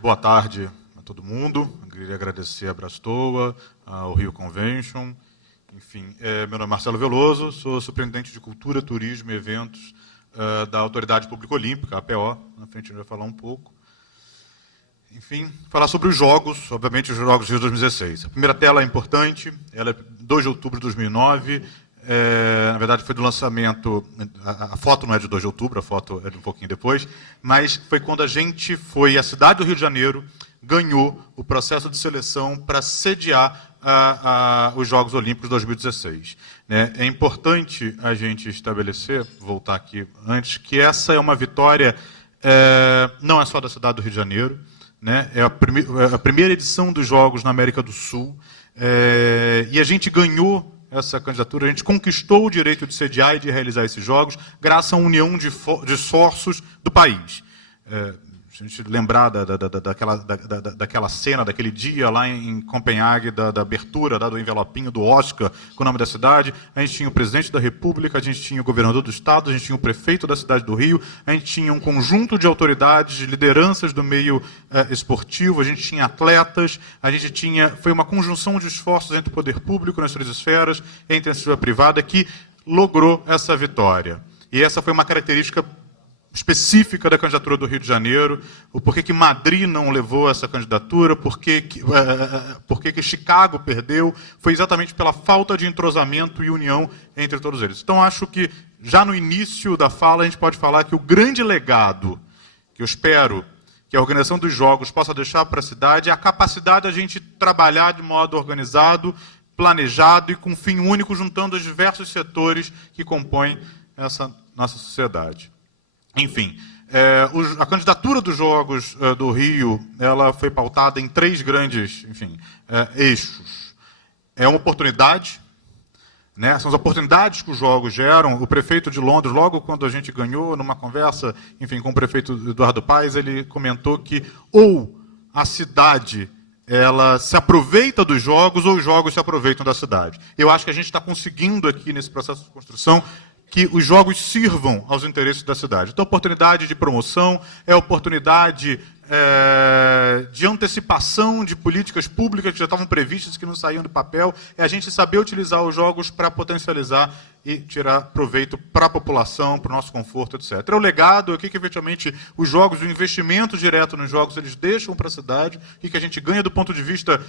Boa tarde a todo mundo. Eu queria agradecer a Brastoa, ao Rio Convention. Enfim, meu nome é Marcelo Veloso, sou superintendente de Cultura, Turismo e Eventos da Autoridade Pública Olímpica, APO. Na frente a gente vai falar um pouco. Enfim, falar sobre os jogos, obviamente os Jogos Rio 2016. A primeira tela é importante, ela é 2 de outubro de 2009. Na verdade, foi do lançamento, a foto não é de 2 de outubro, a foto é de um pouquinho depois, mas foi quando a cidade do Rio de Janeiro ganhou o processo de seleção para sediar os Jogos Olímpicos 2016. É importante a gente estabelecer, voltar aqui antes, que essa é uma vitória, não é só da cidade do Rio de Janeiro, é a primeira edição dos Jogos na América do Sul, e a gente ganhou essa candidatura, a gente conquistou o direito de sediar e de realizar esses jogos graças à união de esforços do país. Se a gente lembrar daquela cena, daquele dia lá em Copenhague, da abertura, do envelopinho do Oscar com o nome da cidade, a gente tinha o presidente da República, a gente tinha o governador do Estado, a gente tinha o prefeito da cidade do Rio, a gente tinha um conjunto de autoridades, de lideranças do meio esportivo, a gente tinha atletas, foi uma conjunção de esforços entre o poder público nas suas esferas, entre a iniciativa privada, que logrou essa vitória. E essa foi uma característica específica da candidatura do Rio de Janeiro, o porquê que Madrid não levou essa candidatura, porquê que Chicago perdeu, foi exatamente pela falta de entrosamento e união entre todos eles. Então, acho que, já no início da fala, a gente pode falar que o grande legado que eu espero que a organização dos Jogos possa deixar para a cidade é a capacidade de a gente trabalhar de modo organizado, planejado e com fim único, juntando os diversos setores que compõem essa nossa sociedade. Enfim, a candidatura dos Jogos do Rio, ela foi pautada em 3 grandes, eixos. É uma oportunidade, são as oportunidades que os Jogos geram. O prefeito de Londres, logo quando a gente ganhou, numa conversa, com o prefeito Eduardo Paes, ele comentou que ou a cidade ela se aproveita dos Jogos ou os Jogos se aproveitam da cidade. Eu acho que a gente está conseguindo aqui, nesse processo de construção, que os Jogos sirvam aos interesses da cidade. Então, oportunidade de promoção, oportunidade de antecipação de políticas públicas que já estavam previstas, que não saíam do papel, a gente saber utilizar os Jogos para potencializar e tirar proveito para a população, para o nosso conforto, etc. O legado aqui que, efetivamente, os Jogos, o investimento direto nos Jogos, eles deixam para a cidade, o que a gente ganha do ponto de vista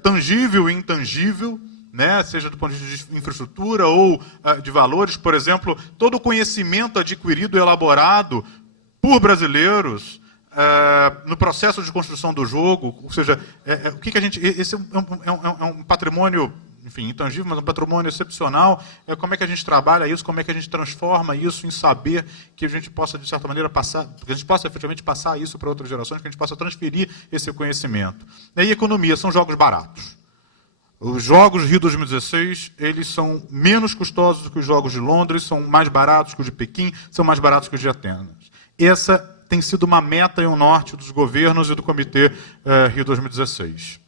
tangível e intangível, seja do ponto de vista de infraestrutura ou de valores. Por exemplo, todo o conhecimento adquirido e elaborado por brasileiros no processo de construção do jogo, ou seja, esse é um patrimônio, intangível, mas um patrimônio excepcional. Como é que a gente trabalha isso, como é que a gente transforma isso em saber que a gente possa, de certa maneira, que a gente possa efetivamente passar isso para outras gerações, que a gente possa transferir esse conhecimento. E economia, são jogos baratos. Os Jogos Rio 2016, eles são menos custosos do que os Jogos de Londres, são mais baratos que os de Pequim, são mais baratos que os de Atenas. Essa tem sido uma meta e um norte dos governos e do Comitê Rio 2016.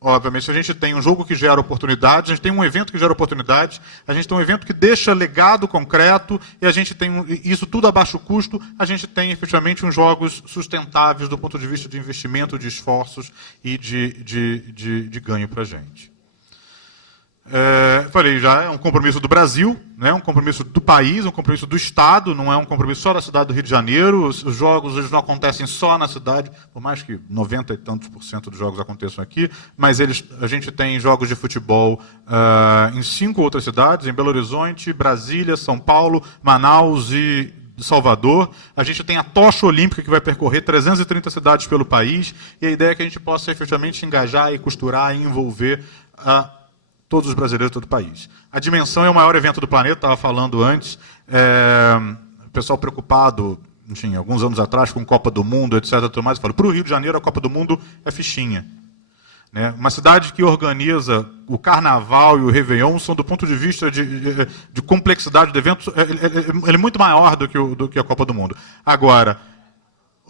Obviamente, a gente tem um jogo que gera oportunidades, a gente tem um evento que gera oportunidades, a gente tem um evento que deixa legado concreto, e a gente tem isso tudo a baixo custo, a gente tem, efetivamente, uns jogos sustentáveis do ponto de vista de investimento, de esforços e de ganho para a gente. Falei, já é um compromisso do Brasil, um compromisso do país, um compromisso do Estado, não é um compromisso só da cidade do Rio de Janeiro. Os jogos eles não acontecem só na cidade, por mais que 90 e tantos % dos jogos aconteçam aqui, mas a gente tem jogos de futebol em 5 outras cidades, em Belo Horizonte, Brasília, São Paulo, Manaus e Salvador. A gente tem a tocha olímpica que vai percorrer 330 cidades pelo país, e a ideia é que a gente possa efetivamente engajar e costurar e envolver todos os brasileiros de todo o país. A dimensão é o maior evento do planeta, estava falando antes. O pessoal preocupado, alguns anos atrás, com Copa do Mundo, etc. Tudo mais, falou, para o Rio de Janeiro, a Copa do Mundo é fichinha. Uma cidade que organiza o Carnaval e o Réveillon são, do ponto de vista de complexidade do evento, ele é muito maior do que a Copa do Mundo. Agora,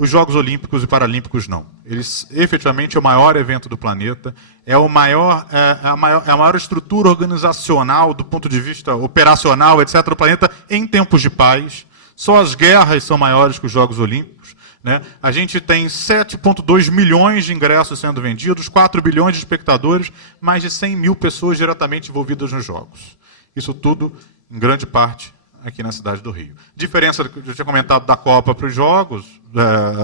os Jogos Olímpicos e Paralímpicos não. Eles, efetivamente, é o maior evento do planeta, é a maior estrutura organizacional do ponto de vista operacional, etc., do planeta em tempos de paz. Só as guerras são maiores que os Jogos Olímpicos. né? A gente tem 7,2 milhões de ingressos sendo vendidos, 4 bilhões de espectadores, mais de 100 mil pessoas diretamente envolvidas nos jogos. Isso tudo, em grande parte, aqui na cidade do Rio. Diferença que eu tinha comentado da Copa para os Jogos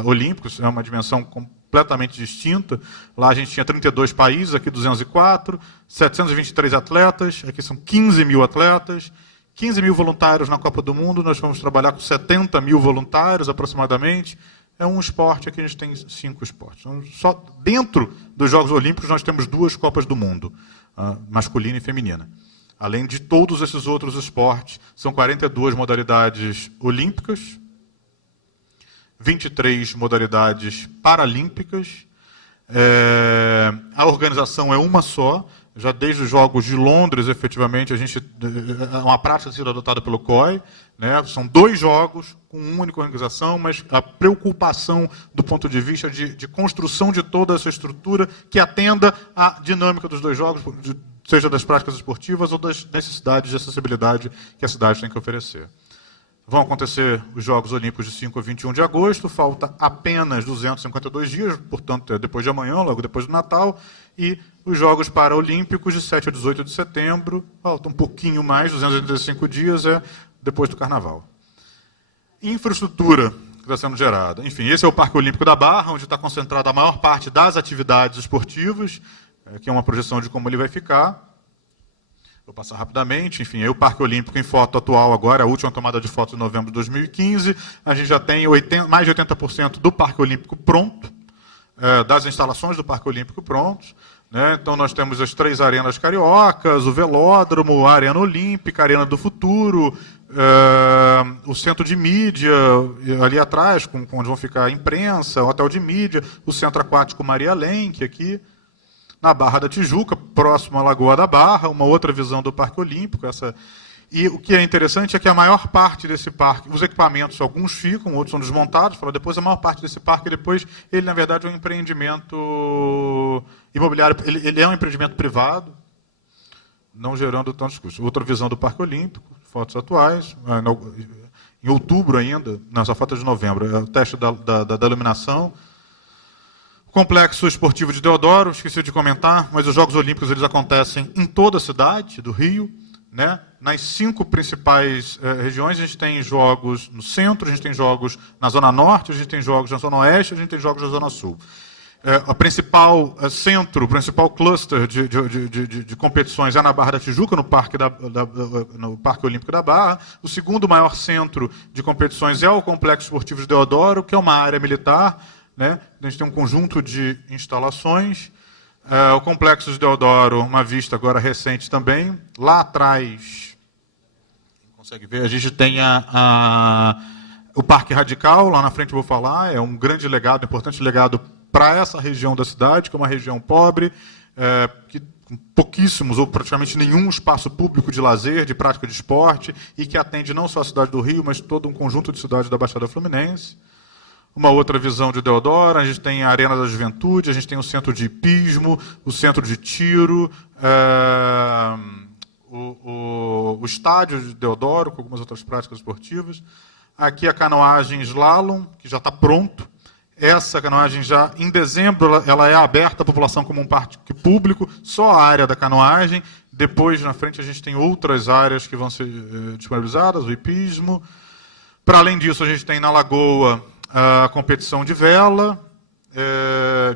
Olímpicos, é uma dimensão completamente distinta. Lá a gente tinha 32 países, aqui 204, 723 atletas, aqui são 15 mil atletas, 15 mil voluntários na Copa do Mundo, nós vamos trabalhar com 70 mil voluntários aproximadamente. É um esporte, aqui a gente tem 5 esportes. Então, só dentro dos Jogos Olímpicos nós temos 2 Copas do Mundo, masculina e feminina. Além de todos esses outros esportes, são 42 modalidades olímpicas, 23 modalidades paralímpicas. A organização é uma só, já desde os Jogos de Londres, efetivamente, uma prática sido adotada pelo COI, né? São 2 jogos com uma única organização, mas a preocupação do ponto de vista de construção de toda essa estrutura que atenda à dinâmica dos 2 jogos, seja das práticas esportivas ou das necessidades de acessibilidade que a cidade tem que oferecer. Vão acontecer os Jogos Olímpicos de 5 a 21 de agosto, falta apenas 252 dias, portanto é depois de amanhã, logo depois do Natal, e os Jogos Paralímpicos de 7 a 18 de setembro, falta um pouquinho mais, 285 dias, é depois do Carnaval. Infraestrutura que está sendo gerada. Enfim, esse é o Parque Olímpico da Barra, onde está concentrada a maior parte das atividades esportivas, que é uma projeção de como ele vai ficar. Vou passar rapidamente. Enfim, aí o Parque Olímpico em foto atual agora, a última tomada de foto de novembro de 2015. A gente já tem mais de 80% do Parque Olímpico pronto, das instalações do Parque Olímpico prontos, né? Então nós temos as 3 arenas cariocas, o velódromo, a Arena Olímpica, a Arena do Futuro, o centro de mídia ali atrás, onde vão ficar a imprensa, o hotel de mídia, o centro aquático Maria Lenk aqui. Na Barra da Tijuca, próximo à Lagoa da Barra, uma outra visão do Parque Olímpico. E o que é interessante é que a maior parte desse parque, os equipamentos, alguns ficam, outros são desmontados, depois a maior parte desse parque, ele na verdade é um empreendimento imobiliário, ele é um empreendimento privado, não gerando tantos custos. Outra visão do Parque Olímpico, fotos atuais, em outubro ainda, nessa foto é de novembro, é o teste da iluminação. Complexo Esportivo de Deodoro, esqueci de comentar, mas os Jogos Olímpicos eles acontecem em toda a cidade do Rio, né? Nas 5 principais regiões, a gente tem jogos no centro, a gente tem jogos na Zona Norte, a gente tem jogos na Zona Oeste, a gente tem jogos na Zona Sul. O principal cluster de competições é na Barra da Tijuca, no Parque Olímpico da Barra. O segundo maior centro de competições é o Complexo Esportivo de Deodoro, que é uma área militar, né? A gente tem um conjunto de instalações. O Complexo de Deodoro, uma vista agora recente também. Lá atrás, consegue ver, a gente tem o Parque Radical, lá na frente eu vou falar, é um grande legado, importante legado para essa região da cidade, que é uma região pobre, que com pouquíssimos ou praticamente nenhum espaço público de lazer, de prática de esporte, e que atende não só a cidade do Rio, mas todo um conjunto de cidades da Baixada Fluminense. Uma outra visão de Deodoro, a gente tem a Arena da Juventude, a gente tem o centro de hipismo, o centro de tiro, o estádio de Deodoro, com algumas outras práticas esportivas. Aqui a canoagem slalom, que já está pronto. Essa canoagem já, em dezembro, ela é aberta à população como um parque público, só a área da canoagem. Depois, na frente, a gente tem outras áreas que vão ser disponibilizadas, o hipismo. Para além disso, a gente tem na Lagoa a competição de vela,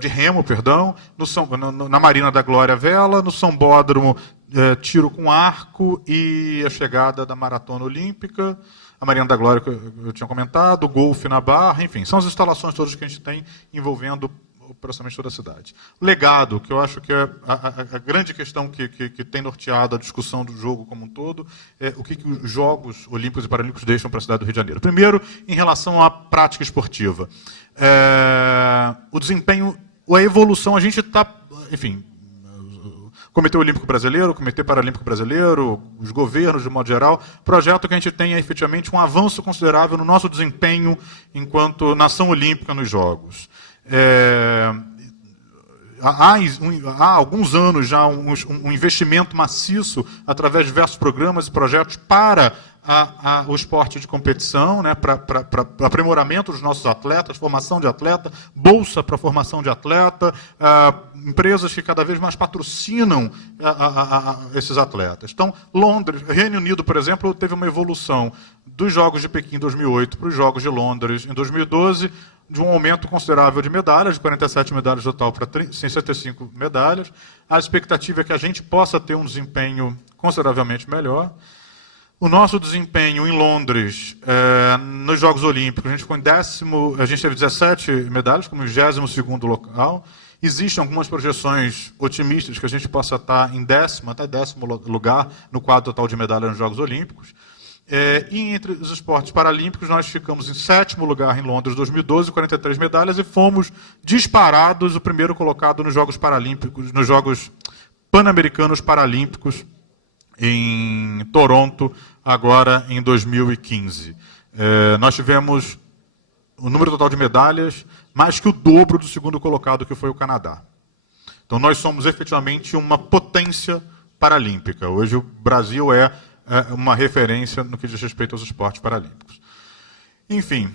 de remo, perdão, na Marina da Glória vela, no Sambódromo tiro com arco e a chegada da Maratona Olímpica, a Marina da Glória que eu tinha comentado, o golfe na Barra, enfim, são as instalações todas que a gente tem envolvendo praticamente toda a cidade. O legado, que eu acho que é a grande questão que tem norteado a discussão do jogo como um todo, é o que os Jogos Olímpicos e Paralímpicos deixam para a cidade do Rio de Janeiro. Primeiro, em relação à prática esportiva. O desempenho, a evolução, a gente está, enfim, o Comitê Olímpico Brasileiro, o Comitê Paralímpico Brasileiro, os governos, de modo geral, projeto que a gente tenha efetivamente um avanço considerável no nosso desempenho enquanto nação olímpica nos Jogos. há alguns anos já um investimento maciço através de diversos programas e projetos para o esporte de competição, né, para aprimoramento dos nossos atletas, formação de atleta, bolsa para formação de atleta, empresas que cada vez mais patrocinam esses atletas. Então, Londres, Reino Unido, por exemplo, teve uma evolução dos Jogos de Pequim em 2008 para os Jogos de Londres em 2012, de um aumento considerável de medalhas, de 47 medalhas total para 65 medalhas. A expectativa é que a gente possa ter um desempenho consideravelmente melhor. O nosso desempenho em Londres, nos Jogos Olímpicos, a gente ficou em a gente teve 17 medalhas, como 22º local. Existem algumas projeções otimistas que a gente possa estar em até 10º lugar no quadro total de medalhas nos Jogos Olímpicos. E entre os esportes paralímpicos, nós ficamos em 7º lugar em Londres 2012, 43 medalhas, e fomos disparados o primeiro colocado nos Jogos Paralímpicos, nos Jogos Pan-Americanos Paralímpicos, em Toronto, agora em 2015. Nós tivemos o número total de medalhas mais que o dobro do segundo colocado, que foi o Canadá. Então, nós somos efetivamente uma potência paralímpica. Hoje, o Brasil é uma referência no que diz respeito aos esportes paralímpicos. Enfim,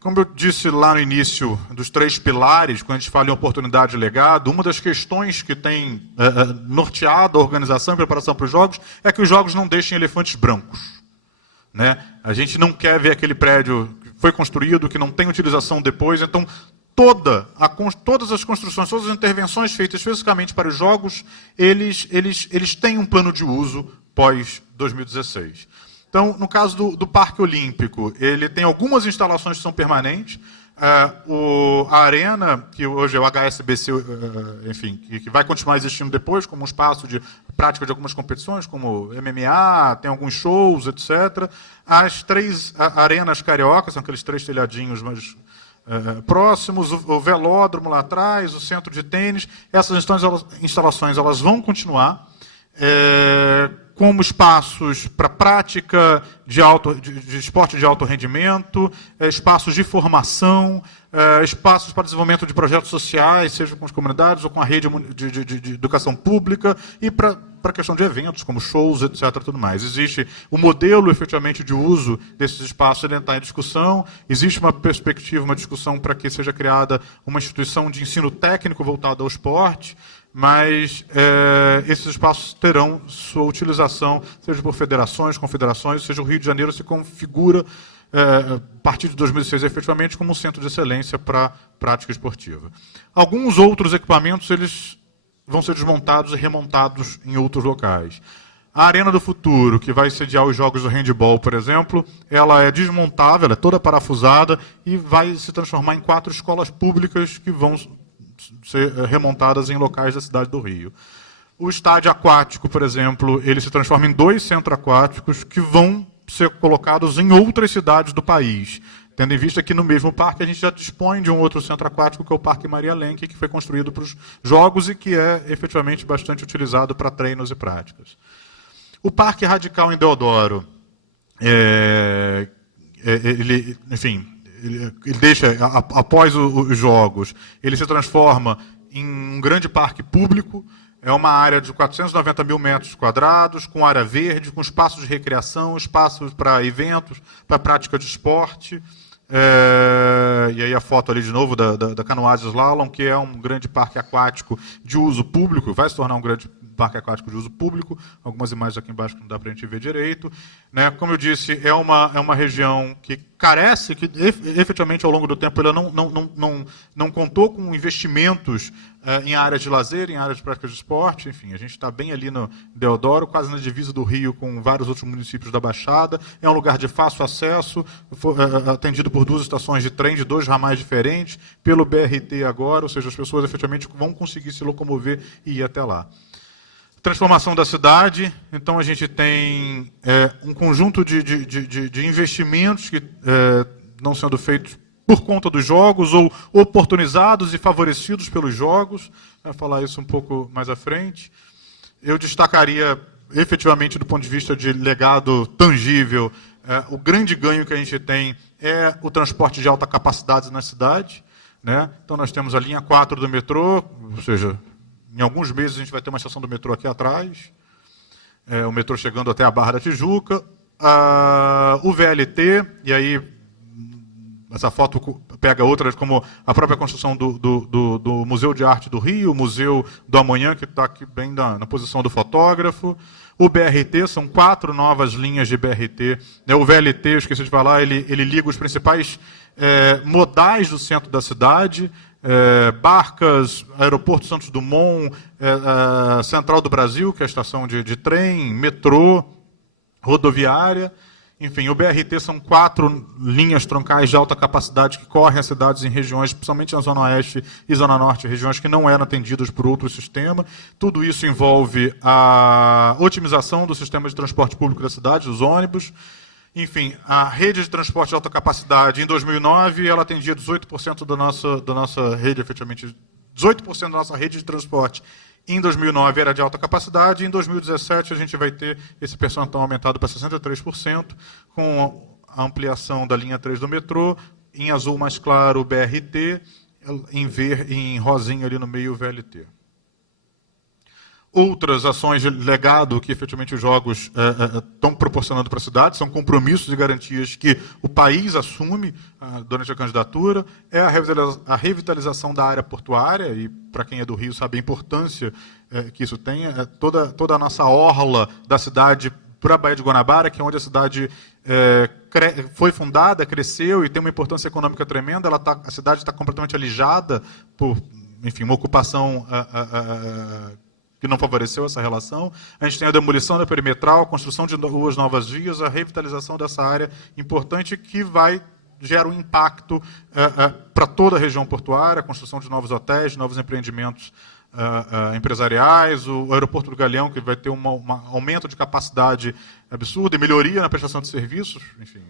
como eu disse lá no início dos 3 pilares, quando a gente fala em oportunidade e legado, uma das questões que tem norteado a organização e preparação para os Jogos é que os Jogos não deixem elefantes brancos, né? A gente não quer ver aquele prédio que foi construído, que não tem utilização depois. Então, todas as construções, todas as intervenções feitas especificamente para os Jogos, eles têm um plano de uso pós-2016. Então, no caso do Parque Olímpico, ele tem algumas instalações que são permanentes. A arena, que hoje é o HSBC, enfim, que vai continuar existindo depois, como um espaço de prática de algumas competições, como MMA, tem alguns shows, etc. As 3 arenas cariocas, são aqueles 3 telhadinhos mais próximos, o velódromo lá atrás, o centro de tênis. Essas instalações elas vão continuar como espaços para prática de esporte de alto rendimento, espaços de formação, espaços para desenvolvimento de projetos sociais, seja com as comunidades ou com a rede de educação pública, e para a questão de eventos, como shows, etc. Tudo mais. Existe o modelo, efetivamente, de uso desses espaços, ele está em discussão. Existe uma perspectiva, uma discussão para que seja criada uma instituição de ensino técnico voltada ao esporte, mas esses espaços terão sua utilização, seja por federações, confederações, seja o Rio de Janeiro se configura, a partir de 2006, efetivamente, como um centro de excelência para prática esportiva. Alguns outros equipamentos eles vão ser desmontados e remontados em outros locais. A Arena do Futuro, que vai sediar os Jogos do Handball, por exemplo, ela é desmontável, ela é toda parafusada e vai se transformar em 4 escolas públicas que vão ser remontadas em locais da cidade do Rio. O estádio aquático, por exemplo, ele se transforma em 2 centros aquáticos que vão ser colocados em outras cidades do país, tendo em vista que no mesmo parque a gente já dispõe de um outro centro aquático, que é o Parque Maria Lenk, que foi construído para os Jogos e que é efetivamente bastante utilizado para treinos e práticas. O Parque Radical em Deodoro, enfim, ele deixa, após os Jogos, ele se transforma em um grande parque público. É uma área de 490 mil metros quadrados, com área verde, com espaços de recreação, espaços para eventos, para prática de esporte. E aí a foto ali de novo da Canoagem Slalom, que é um grande parque aquático de uso público, vai se tornar um grande parque aquático de uso público. Algumas imagens aqui embaixo que não dá para a gente ver direito. Né? Como eu disse, é uma região que carece, que efetivamente ao longo do tempo ela não contou com investimentos em áreas de lazer, em áreas de prática de esporte. Enfim, a gente está bem ali no Deodoro, quase na divisa do Rio com vários outros municípios da Baixada. É um lugar de fácil acesso, atendido por 2 estações de trem, de 2 ramais diferentes, pelo BRT agora, ou seja, as pessoas efetivamente vão conseguir se locomover e ir até lá. Transformação da cidade, então a gente tem um conjunto de investimentos que não sendo feitos por conta dos Jogos ou oportunizados e favorecidos pelos Jogos. Vou falar isso um pouco mais à frente. Eu destacaria, efetivamente, do ponto de vista de legado tangível, o grande ganho que a gente tem é o transporte de alta capacidade na cidade. né? Então, nós temos a linha 4 do metrô, ou seja, em alguns meses a gente vai ter uma estação do metrô aqui atrás, o metrô chegando até a Barra da Tijuca, o VLT, e aí essa foto pega outras, como a própria construção do Museu de Arte do Rio, o Museu do Amanhã, que está aqui bem na posição do fotógrafo. O BRT, são 4 novas linhas de BRT. O VLT, eu esqueci de falar, ele liga os principais modais do centro da cidade, Barcas, Aeroporto Santos Dumont, Central do Brasil, que é a estação de trem, metrô, rodoviária. Enfim, o BRT são 4 linhas troncais de alta capacidade que correm as cidades em regiões, principalmente na Zona Oeste e Zona Norte, regiões que não eram atendidas por outro sistema. Tudo isso envolve a otimização do sistema de transporte público da cidade, dos ônibus. Enfim, a rede de transporte de alta capacidade, em 2009, ela atendia 18% da nossa rede, efetivamente, 18% da nossa rede de transporte. Em 2009 era de alta capacidade, em 2017 a gente vai ter esse percentual aumentado para 63%, com a ampliação da linha 3 do metrô, em azul mais claro o BRT, em rosinha ali no meio o VLT. Outras ações de legado que efetivamente os jogos estão proporcionando para a cidade, são compromissos e garantias que o país assume durante a candidatura, é a revitalização da área portuária, e para quem é do Rio sabe a importância que isso tem, toda a nossa orla da cidade para a Baía de Guanabara, que é onde a cidade foi fundada, cresceu e tem uma importância econômica tremenda, a cidade está completamente alijada por, enfim, uma ocupação que não favoreceu essa relação. A gente tem a demolição da perimetral, a construção de 2 novas vias, a revitalização dessa área importante que gera um impacto para toda a região portuária, a construção de novos hotéis, de novos empreendimentos empresariais, o aeroporto do Galeão, que vai ter um aumento de capacidade absurdo e melhoria na prestação de serviços. Enfim,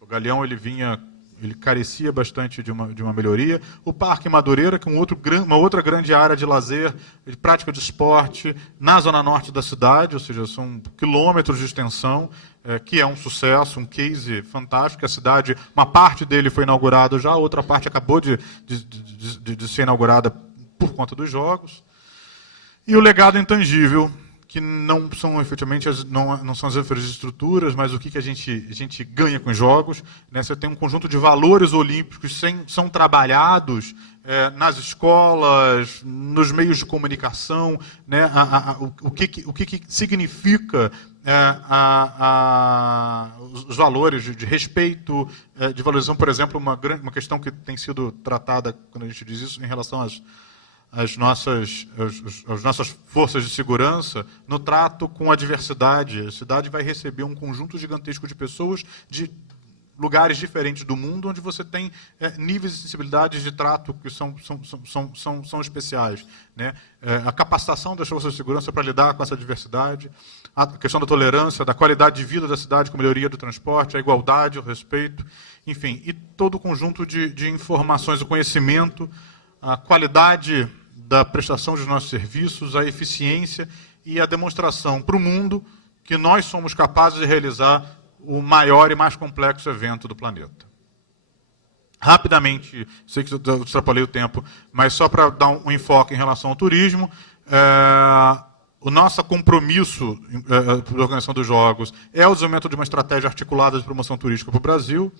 o Galeão ele carecia bastante de uma melhoria. O Parque Madureira, que é uma outra grande área de lazer, de prática de esporte, na zona norte da cidade, ou seja, são quilômetros de extensão, que é um sucesso, um case fantástico. A cidade, uma parte dele foi inaugurada já, a outra parte acabou de ser inaugurada por conta dos jogos. E o legado intangível, que não são efetivamente não são as infraestruturas, mas o que a gente ganha com os jogos. Né? Você tem um conjunto de valores olímpicos que são trabalhados nas escolas, nos meios de comunicação, né? O que significa os valores de respeito, de valorização, por exemplo, uma questão que tem sido tratada, quando a gente diz isso, em relação as nossas forças de segurança no trato com a diversidade. A cidade vai receber um conjunto gigantesco de pessoas de lugares diferentes do mundo, onde você tem níveis de sensibilidades de trato que são especiais. Né? A capacitação das forças de segurança para lidar com essa diversidade, a questão da tolerância, da qualidade de vida da cidade com melhoria do transporte, a igualdade, o respeito, enfim, e todo o conjunto de informações, o conhecimento, a qualidade da prestação dos nossos serviços, a eficiência e a demonstração para o mundo que nós somos capazes de realizar o maior e mais complexo evento do planeta. Rapidamente, sei que eu extrapolei o tempo, mas só para dar um enfoque em relação ao turismo, o nosso compromisso para a organização dos Jogos é o desenvolvimento de uma estratégia articulada de promoção turística para o Brasil.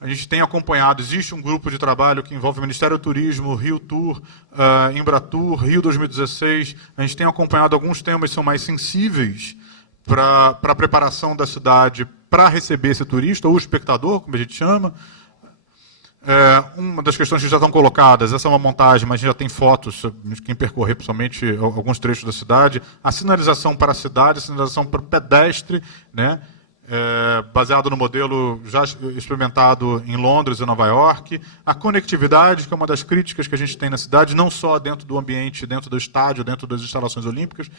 A gente tem acompanhado, existe um grupo de trabalho que envolve o Ministério do Turismo, Rio Tour, Embratur, Rio 2016. A gente tem acompanhado alguns temas que são mais sensíveis para a preparação da cidade para receber esse turista, ou espectador, como a gente chama. Uma das questões que já estão colocadas, essa é uma montagem, mas já tem fotos, quem percorrer principalmente alguns trechos da cidade, a sinalização para a cidade, a sinalização para o pedestre, né? Baseado no modelo já experimentado em Londres e Nova York, a conectividade, que é uma das críticas que a gente tem na cidade, não só dentro do ambiente, dentro do estádio, dentro das instalações olímpicas,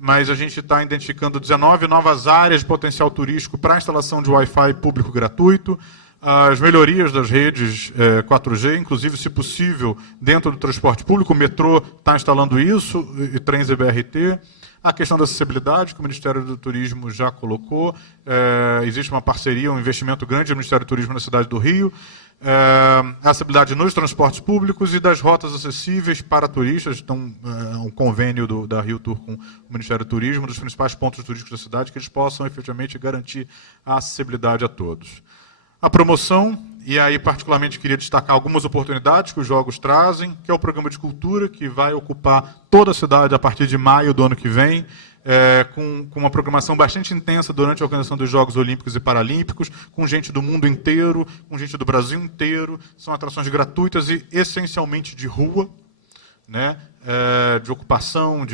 mas a gente está identificando 19 novas áreas de potencial turístico para a instalação de Wi-Fi público gratuito, as melhorias das redes 4G, inclusive, se possível, dentro do transporte público. O metrô está instalando isso, e trens e BRT. A questão da acessibilidade, que o Ministério do Turismo já colocou, existe uma parceria, um investimento grande do Ministério do Turismo na cidade do Rio. a acessibilidade nos transportes públicos e das rotas acessíveis para turistas. Então, um convênio da Rio Tour com o Ministério do Turismo, dos principais pontos turísticos da cidade, que eles possam efetivamente garantir a acessibilidade a todos. A promoção, e aí particularmente queria destacar algumas oportunidades que os jogos trazem, que é o programa de cultura, que vai ocupar toda a cidade a partir de maio do ano que vem, com uma programação bastante intensa durante a organização dos Jogos Olímpicos e Paralímpicos, com gente do mundo inteiro, com gente do Brasil inteiro. São atrações gratuitas e essencialmente de rua, né? De ocupação,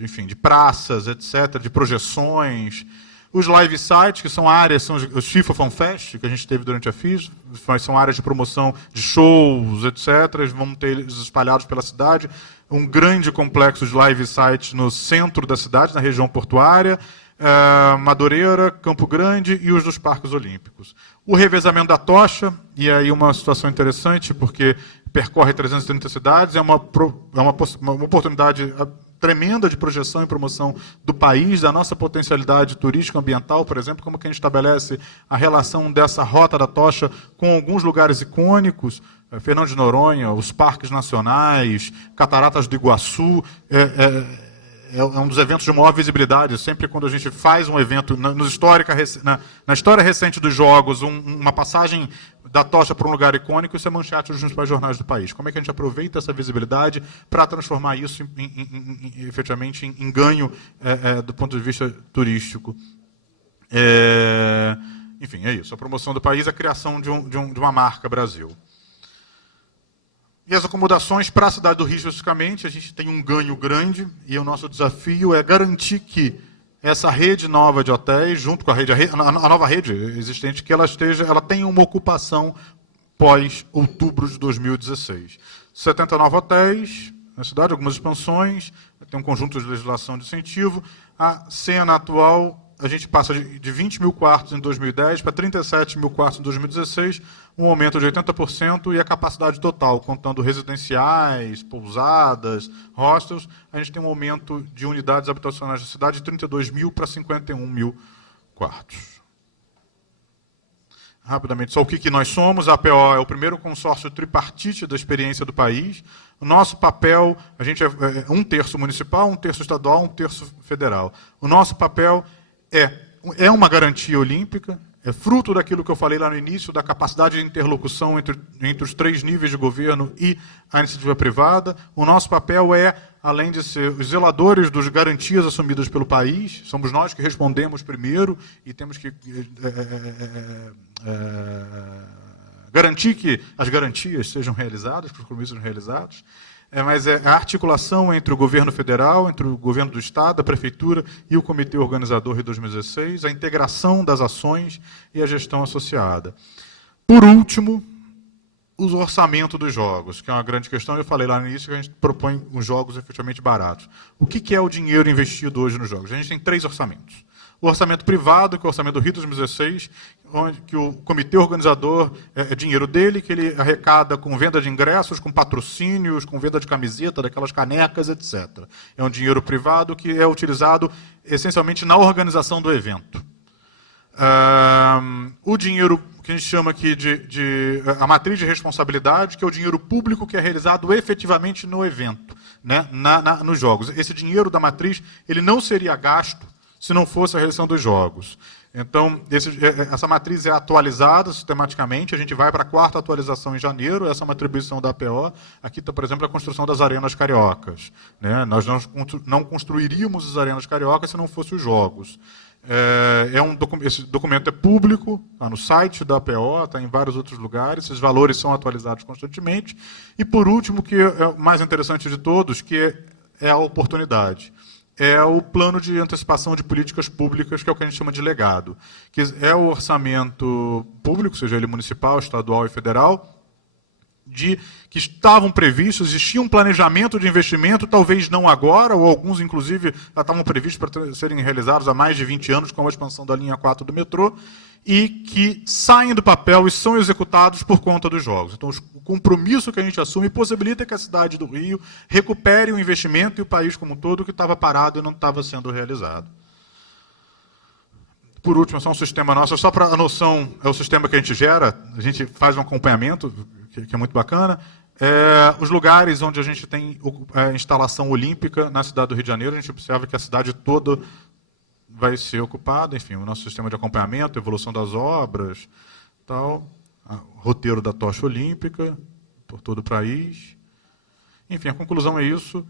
enfim, de praças, etc., de projeções. Os live sites, que são áreas, são os FIFA Fan Fest, que a gente teve durante a FIS, são áreas de promoção de shows, etc., vão ter eles espalhados pela cidade. Um grande complexo de live sites no centro da cidade, na região portuária, Madureira, Campo Grande e os dos Parques Olímpicos. O revezamento da tocha, e aí uma situação interessante, porque percorre 330 cidades, é uma oportunidade tremenda de projeção e promoção do país, da nossa potencialidade turística ambiental, por exemplo, como que a gente estabelece a relação dessa rota da tocha com alguns lugares icônicos, Fernando de Noronha, os parques nacionais, Cataratas do Iguaçu, é um dos eventos de maior visibilidade. Sempre quando a gente faz um evento, na história recente dos Jogos, uma passagem da tocha para um lugar icônico, isso é manchete dos principais jornais do país. Como é que a gente aproveita essa visibilidade para transformar isso efetivamente em ganho do ponto de vista turístico? Enfim, é isso. A promoção do país, a criação de uma marca Brasil. E as acomodações para a cidade do Rio, especificamente, a gente tem um ganho grande, e o nosso desafio é garantir que essa rede nova de hotéis, junto com a nova rede existente, que ela tenha uma ocupação pós outubro de 2016. 79 hotéis na cidade, algumas expansões, tem um conjunto de legislação de incentivo. A cena atual, a gente passa de 20 mil quartos em 2010 para 37 mil quartos em 2016, um aumento de 80%, e a capacidade total, contando residenciais, pousadas, hostels, a gente tem um aumento de unidades habitacionais da cidade de 32 mil para 51 mil quartos. Rapidamente, só o que nós somos. A APO é o primeiro consórcio tripartite da experiência do país. O nosso papel, a gente é 1/3 municipal, 1/3 estadual, 1/3 federal. O nosso papel é uma garantia olímpica, é fruto daquilo que eu falei lá no início, da capacidade de interlocução entre os 3 níveis de governo e a iniciativa privada. O nosso papel é, além de ser os zeladores das garantias assumidas pelo país, somos nós que respondemos primeiro e temos que garantir que as garantias sejam realizadas, que os compromissos sejam realizados. Mas é a articulação entre o governo federal, entre o governo do Estado, a Prefeitura e o Comitê Organizador de 2016, a integração das ações e a gestão associada. Por último, o orçamento dos jogos, que é uma grande questão. Eu falei lá no início que a gente propõe os jogos efetivamente baratos. O que é o dinheiro investido hoje nos jogos? A gente tem 3 orçamentos. O orçamento privado, que é o orçamento do Rio 2016, onde que o comitê organizador é dinheiro dele, que ele arrecada com venda de ingressos, com patrocínios, com venda de camiseta, daquelas canecas, etc. É um dinheiro privado que é utilizado essencialmente na organização do evento. O dinheiro que a gente chama aqui a matriz de responsabilidade, que é o dinheiro público que é realizado efetivamente no evento, né, nos jogos. Esse dinheiro da matriz ele não seria gasto se não fosse a realização dos jogos. Então, essa matriz é atualizada sistematicamente, a gente vai para a 4ª atualização em janeiro, essa é uma atribuição da APO. Aqui está, por exemplo, a construção das arenas cariocas, né? Nós não construiríamos as arenas cariocas se não fossem os jogos. Esse documento é público, está no site da APO, está em vários outros lugares, esses valores são atualizados constantemente. E, por último, que é o mais interessante de todos, que é a oportunidade. É o plano de antecipação de políticas públicas, que é o que a gente chama de legado, que é o orçamento público, seja ele municipal, estadual e federal, que estavam previstos, existia um planejamento de investimento, talvez não agora, ou alguns, inclusive, já estavam previstos para serem realizados há mais de 20 anos, com a expansão da linha 4 do metrô, e que saem do papel e são executados por conta dos jogos. Então, o compromisso que a gente assume possibilita que a cidade do Rio recupere o investimento e o país como um todo que estava parado e não estava sendo realizado. Por último, só um sistema nosso, só para a noção, é o sistema que a gente gera, a gente faz um acompanhamento, que é muito bacana. Os lugares onde a gente tem instalação olímpica na cidade do Rio de Janeiro, a gente observa que a cidade toda vai ser ocupada, enfim, o nosso sistema de acompanhamento, evolução das obras, tal, roteiro da tocha olímpica por todo o país. Enfim, a conclusão é isso.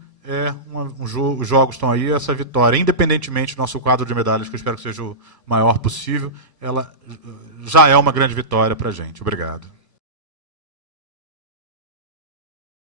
Os jogos estão aí, essa vitória, independentemente do nosso quadro de medalhas, que eu espero que seja o maior possível, ela já é uma grande vitória para a gente. Obrigado.